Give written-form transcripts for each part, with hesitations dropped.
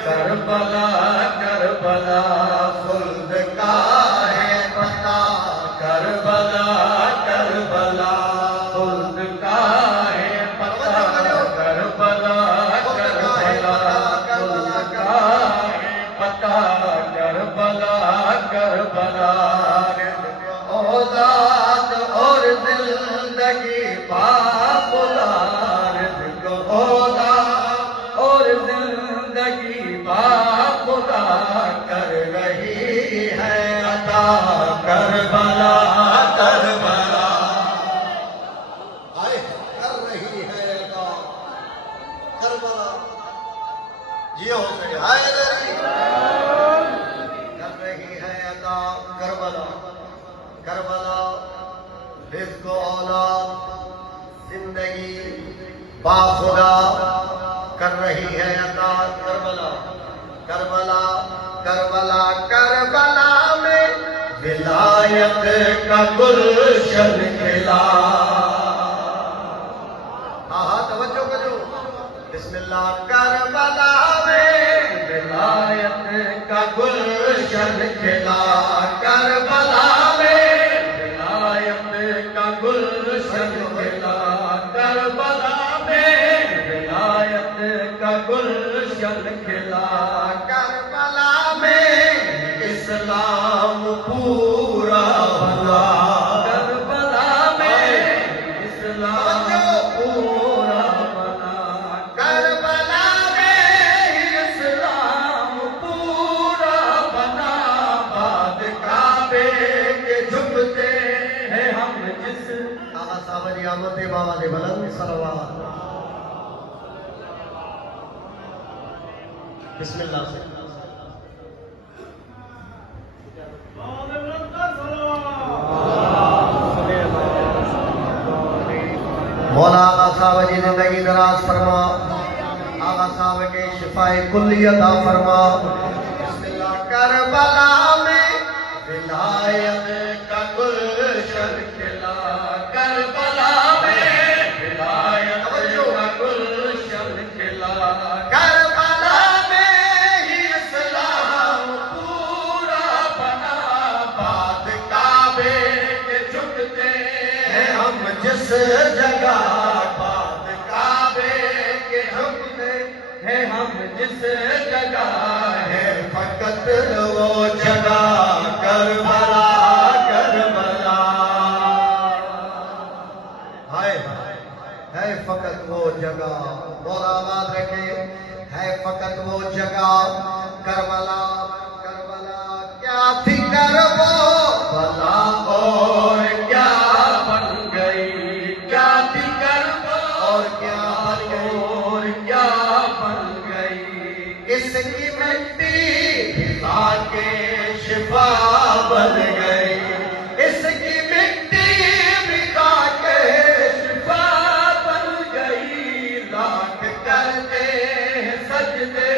کربلا کربلا خلد کا ہے پتہ، کربلا کربلا خلد کا ہے پتہ، کربلا کربلا خلد کا ہے پتہ، کربلا کربلا اوزاد اور زندگی پاپولار اوزاد اور زندگی خدا کر رہی ہے عطا، کربلا کربلا کر رہی ہے عطا، کربلا یہ ہو گئے حیدری کر رہی ہے عطا، کربلا کربلا رزق و اولاد زندگی با خدا کر رہی ہے عطا، کربلا کربلا کربلا کربلا میں ولایت کا گلشن کھلا، توجہ کرو بسم اللہ، کربلا میں ولایت کا گلشن کھلا، کربلا میں ولایت کا گلشن کھلا، کربلا میں ولایت کا گلشن کھلا، کربلا میں اسلام پورا بنا، کربلا میں اسلام پورا بنا، کربلا میں اسلام پورا بنا، بعد کعبے کے جھکتے ہیں ہم جس آقا صاحب علی احمد بابا نے بلند صلوات بسم اللہ سے مولا آقا صاحب کی زندگی دراز فرما، آقا صاحب کے شفائے کلی عطا فرما، بسم اللہ، کربلا میں ولایت کا گلشن کھلا، کربلا میں ولایت کا گلشن کھلا، کربلا جس جگہ بعد کعبے کے جھکتے ہیں ہم، جس جگہ ہے فقط وہ جگہ، کربلا کربلا ہے فقط وہ جگہ، مولا آباد رکھے، ہے فقط وہ جگہ، کربلا کربلا کیا تھی کربلا اور کیا اس کی مٹی بھگا کے شفا بن گئی، اس کی مٹی بھگا کے شفا بن گئی، لاکھ کرتے ہیں سجدے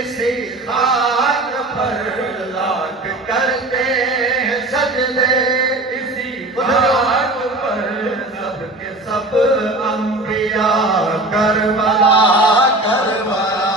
اسی خاک پر، لاکھ کرتے ہیں سجدے اسی خاک پر، سب کے سب انبیاء کربلا کربلا